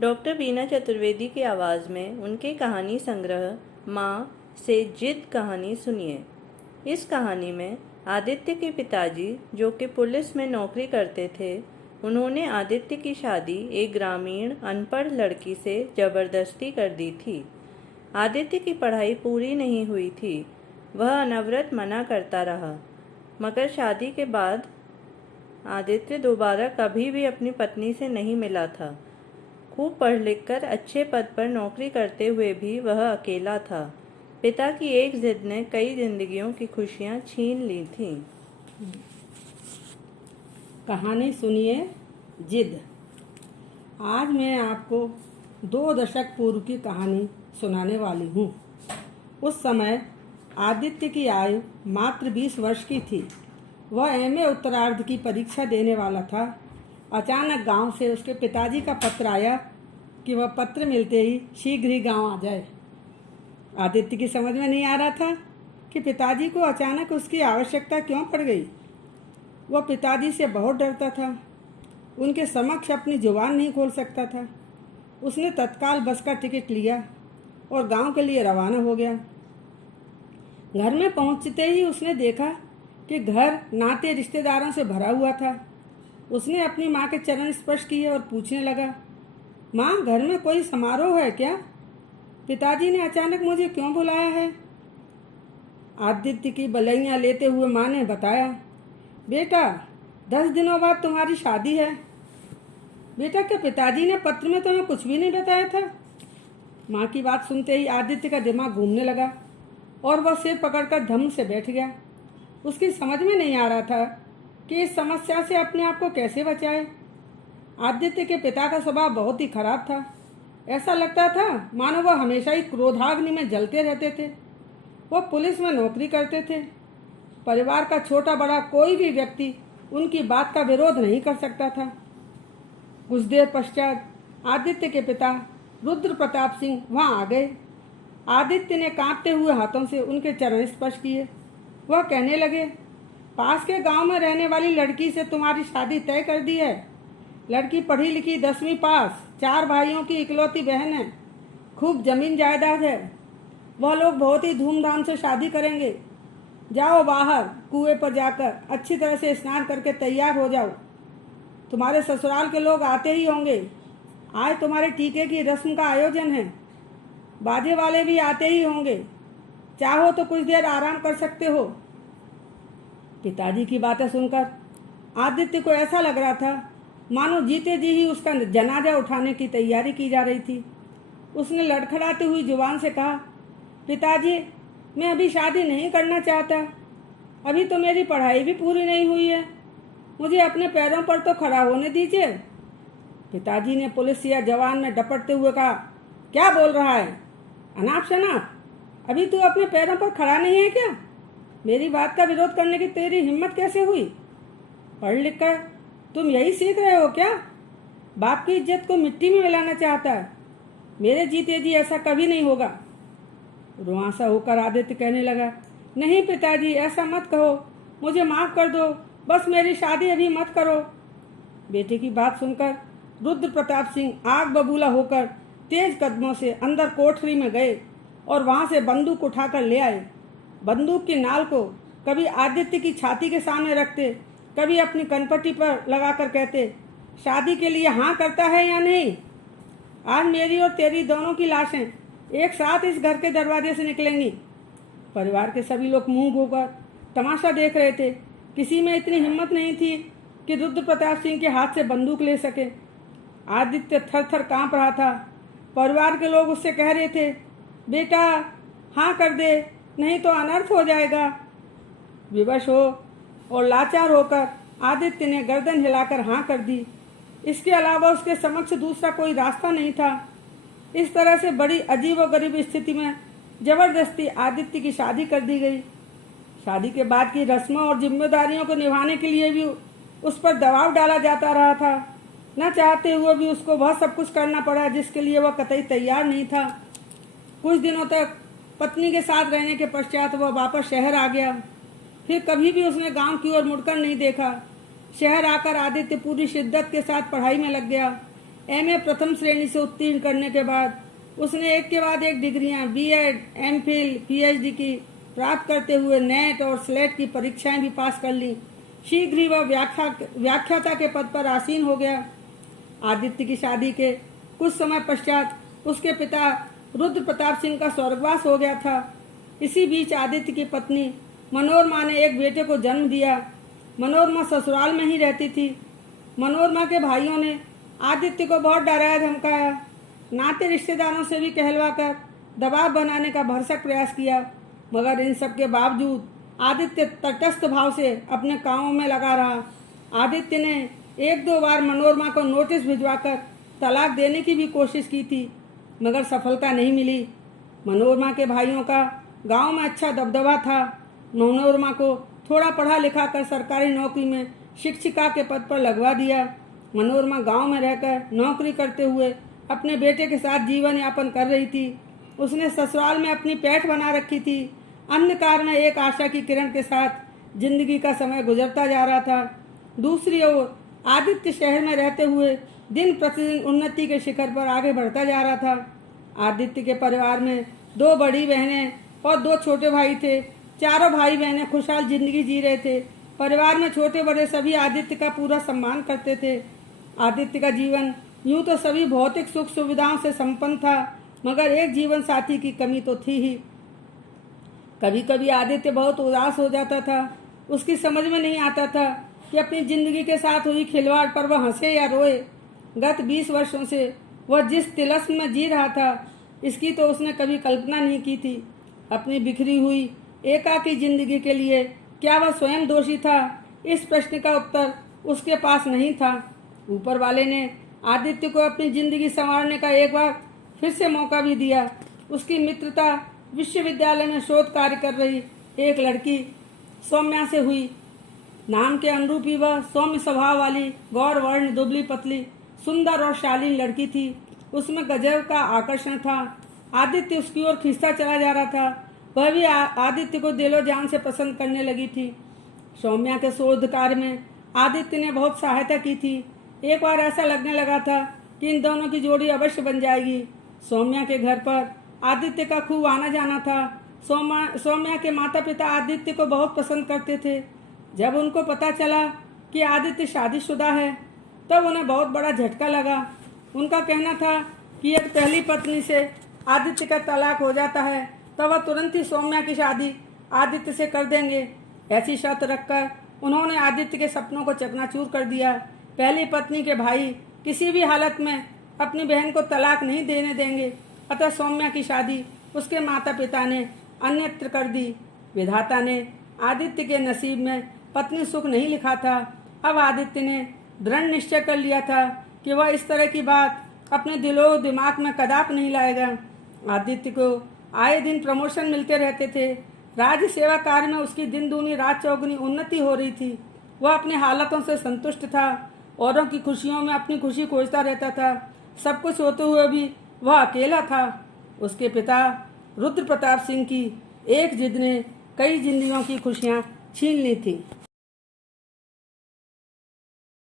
Doctor बीना चतुर्वेदी की आवाज़ में उनके कहानी संग्रह माँ से जिद कहानी सुनिए। इस कहानी में आदित्य के पिताजी, जो कि पुलिस में नौकरी करते थे, उन्होंने आदित्य की शादी एक ग्रामीण अनपढ़ लड़की से ज़बरदस्ती कर दी थी। आदित्य की पढ़ाई पूरी नहीं हुई थी। वह अनवरत मना करता रहा, मगर शादी के बाद आदित्य दोबारा कभी भी अपनी पत्नी से नहीं मिला था। खूब पढ़ लिख कर अच्छे पद पर नौकरी करते हुए भी वह अकेला था। पिता की एक जिद ने कई जिंदगियों की खुशियां छीन ली थीं। कहानी सुनिए, जिद। आज मैं आपको 2 दशक पूर्व की कहानी सुनाने वाली हूँ। उस समय आदित्य की आयु मात्र 20 वर्ष की थी। वह एमए उत्तरार्ध की परीक्षा देने वाला था। अचानक गांव से उसके पिताजी का पत्र आया कि वह पत्र मिलते ही शीघ्र ही गांव आ जाए। आदित्य की समझ में नहीं आ रहा था कि पिताजी को अचानक उसकी आवश्यकता क्यों पड़ गई। वह पिताजी से बहुत डरता था। उनके समक्ष अपनी जुबान नहीं खोल सकता था। उसने तत्काल बस का टिकट लिया और गांव के लिए रवाना हो गया। घर में पहुंचते ही उसने देखा कि घर नाते रिश्तेदारों से भरा हुआ था। उसने अपनी माँ के चरण स्पर्श किए और पूछने लगा, माँ, घर में कोई समारोह है क्या? पिताजी ने अचानक मुझे क्यों बुलाया है? आदित्य की बलैयाँ लेते हुए माँ ने बताया, बेटा, 10 दिनों बाद तुम्हारी शादी है। बेटा, क्या पिताजी ने पत्र में तुम्हें कुछ भी नहीं बताया था? माँ की बात सुनते ही आदित्य का दिमाग घूमने लगा और वह सिर पकड़कर धम्म से बैठ गया। उसकी समझ में नहीं आ रहा था कि इस समस्या से अपने आप को कैसे बचाए। आदित्य के पिता का स्वभाव बहुत ही खराब था। ऐसा लगता था मानो वह हमेशा ही क्रोधाग्नि में जलते रहते थे। वह पुलिस में नौकरी करते थे। परिवार का छोटा बड़ा कोई भी व्यक्ति उनकी बात का विरोध नहीं कर सकता था। कुछ देर पश्चात आदित्य के पिता रुद्र प्रताप सिंह वहाँ आ गए। आदित्य ने कांपते हुए हाथों से उनके चरण स्पर्श किए। वह कहने लगे, पास के गांव में रहने वाली लड़की से तुम्हारी शादी तय कर दी है। लड़की पढ़ी लिखी 10वीं पास, 4 भाइयों की इकलौती बहन है। खूब जमीन जायदाद है। वह लोग बहुत ही धूमधाम से शादी करेंगे। जाओ बाहर कुएं पर जाकर अच्छी तरह से स्नान करके तैयार हो जाओ। तुम्हारे ससुराल के लोग आते ही होंगे। आज तुम्हारे टीके की रस्म का आयोजन है। बाजे वाले भी आते ही होंगे। चाहो तो कुछ देर आराम कर सकते हो। पिताजी की बातें सुनकर आदित्य को ऐसा लग रहा था मानो जीते जी ही उसका जनाजा उठाने की तैयारी की जा रही थी। उसने लड़खड़ाती हुई जुबान से कहा, पिताजी, मैं अभी शादी नहीं करना चाहता। अभी तो मेरी पढ़ाई भी पूरी नहीं हुई है। मुझे अपने पैरों पर तो खड़ा होने दीजिए। पिताजी ने पुलिस या जवान में डपटते हुए कहा, क्या बोल रहा है? अनाप शनाप, अभी तू अपने पैरों पर खड़ा नहीं है क्या? मेरी बात का विरोध करने की तेरी हिम्मत कैसे हुई? पढ़ लिख कर तुम यही सीख रहे हो क्या? बाप की इज्जत को मिट्टी में मिलाना चाहता है। मेरे जीते जी ऐसा कभी नहीं होगा। रुआंसा होकर आदित्य कहने लगा, नहीं पिताजी, ऐसा मत कहो। मुझे माफ कर दो। बस मेरी शादी अभी मत करो। बेटे की बात सुनकर रुद्र प्रताप सिंह आग बबूला होकर तेज कदमों से अंदर कोठरी में गए और वहां से बंदूक उठाकर ले आए। बंदूक की नाल को कभी आदित्य की छाती के सामने रखते, कभी अपनी कनपट्टी पर लगाकर कहते, शादी के लिए हाँ करता है या नहीं? आज मेरी और तेरी दोनों की लाशें एक साथ इस घर के दरवाजे से निकलेंगी। परिवार के सभी लोग मुंह घोकर तमाशा देख रहे थे। किसी में इतनी हिम्मत नहीं थी कि रुद्र प्रताप सिंह के हाथ से बंदूक ले सके। आदित्य थर थर काँप रहा था। परिवार के लोग उससे कह रहे थे, बेटा, हाँ कर दे, नहीं तो अनर्थ हो जाएगा। विवश हो और लाचार होकर आदित्य ने गर्दन हिलाकर हाँ कर दी। इसके अलावा उसके समक्ष दूसरा कोई रास्ता नहीं था। इस तरह से बड़ी अजीबोगरीब स्थिति में जबरदस्ती आदित्य की शादी कर दी गई। शादी के बाद की रस्मों और जिम्मेदारियों को निभाने के लिए भी उस पर दबाव डाला जाता रहा था। न चाहते हुए भी उसको वह सब कुछ करना पड़ा जिसके लिए वह कतई तैयार नहीं था। कुछ दिनों तक पत्नी के साथ रहने के पश्चात वह वापस शहर आ गया। फिर कभी भी उसने गांव की ओर मुड़कर नहीं देखा। शहर आकर आदित्य पूरी शिद्दत के साथ पढ़ाई में लग गया। एमए प्रथम श्रेणी से उत्तीर्ण करने के बाद उसने एक के बाद एक डिग्रियां बीएड, एमफिल, पीएचडी की प्राप्त करते हुए नेट और स्लेट की परीक्षाएं भी पास कर ली। शीघ्र ही वह व्याख्याता के पद पर आसीन हो गया। आदित्य की शादी के कुछ समय पश्चात उसके पिता रुद्र प्रताप सिंह का स्वर्गवास हो गया था। इसी बीच आदित्य की पत्नी मनोरमा ने एक बेटे को जन्म दिया। मनोरमा ससुराल में ही रहती थी। मनोरमा के भाइयों ने आदित्य को बहुत डराया धमकाया, नाते रिश्तेदारों से भी कहलवाकर दबाव बनाने का भरसक प्रयास किया, मगर इन सब के बावजूद आदित्य तटस्थ भाव से अपने कामों में लगा रहा। आदित्य ने एक दो बार मनोरमा को नोटिस भिजवाकर तलाक देने की भी कोशिश की थी, मगर सफलता नहीं मिली। मनोरमा के भाइयों का गांव में अच्छा दबदबा था। मनोरमा को थोड़ा पढ़ा लिखा कर सरकारी नौकरी में शिक्षिका के पद पर लगवा दिया। मनोरमा गांव में रहकर नौकरी करते हुए अपने बेटे के साथ जीवन यापन कर रही थी। उसने ससुराल में अपनी पैठ बना रखी थी। अंधकार में एक आशा की किरण के साथ जिंदगी का समय गुजरता जा रहा था। दूसरी ओर आदित्य शहर में रहते हुए दिन प्रतिदिन उन्नति के शिखर पर आगे बढ़ता जा रहा था। आदित्य के परिवार में 2 बड़ी बहनें और 2 छोटे भाई थे। चारों भाई बहनें खुशहाल जिंदगी जी रहे थे। परिवार में छोटे बड़े सभी आदित्य का पूरा सम्मान करते थे। आदित्य का जीवन यूं तो सभी भौतिक सुख सुविधाओं से संपन्न था, मगर एक जीवन साथी की कमी तो थी ही। कभी कभी आदित्य बहुत उदास हो जाता था। उसकी समझ में नहीं आता था कि अपनी जिंदगी के साथ हुई खिलवाड़ पर वह हंसे या रोए। गत 20 वर्षों से वह जिस तिलस्म में जी रहा था, इसकी तो उसने कभी कल्पना नहीं की थी। अपनी बिखरी हुई एकाकी जिंदगी के लिए क्या वह स्वयं दोषी था? इस प्रश्न का उत्तर उसके पास नहीं था। ऊपर वाले ने आदित्य को अपनी जिंदगी संवारने का एक बार फिर से मौका भी दिया। उसकी मित्रता विश्वविद्यालय में शोध कार्य कर रही एक लड़की सौम्या से हुई। नाम के अनुरूप ही वह सौम्य स्वभाव वाली, गौर वर्ण, दुबली पतली, सुंदर और शालीन लड़की थी। उसमें गजब का आकर्षण था। आदित्य उसकी ओर खींचता चला जा रहा था। वह भी आदित्य को दिलो जान से पसंद करने लगी थी। सौम्या के शोध कार्य में आदित्य ने बहुत सहायता की थी। एक बार ऐसा लगने लगा था कि इन दोनों की जोड़ी अवश्य बन जाएगी। सौम्या के घर पर आदित्य का खूब आना जाना था। सौम्या के माता पिता आदित्य को बहुत पसंद करते थे। जब उनको पता चला कि आदित्य शादीशुदा है, तब उन्हें बहुत बड़ा झटका लगा। उनका कहना था कि यदि पहली पत्नी से आदित्य का तलाक हो जाता है, तब वह तुरंत ही सौम्या की शादी आदित्य से कर देंगे। ऐसी शर्त रखकर उन्होंने आदित्य के सपनों को चकनाचूर कर दिया। पहली पत्नी के भाई किसी भी हालत में अपनी बहन को तलाक नहीं देने देंगे, अतः सौम्या की शादी उसके माता पिता ने अन्यत्र कर दी। विधाता ने आदित्य के नसीब में पत्नी सुख नहीं लिखा था। अब आदित्य ने दृढ़ निश्चय कर लिया था कि वह इस तरह की बात अपने दिलो दिमाग में कदाप नहीं लाएगा। आदित्य को आए दिन प्रमोशन मिलते रहते थे। राज्य सेवा कार्य में उसकी दिन दूनी रात चौगुनी उन्नति हो रही थी। वह अपनी हालतों से संतुष्ट था। औरों की खुशियों में अपनी खुशी खोजता रहता था। सब कुछ होते हुए भी वह अकेला था। उसके पिता रुद्र प्रताप सिंह की एक जिद ने कई जिंदगियों की खुशियां छीन ली थी।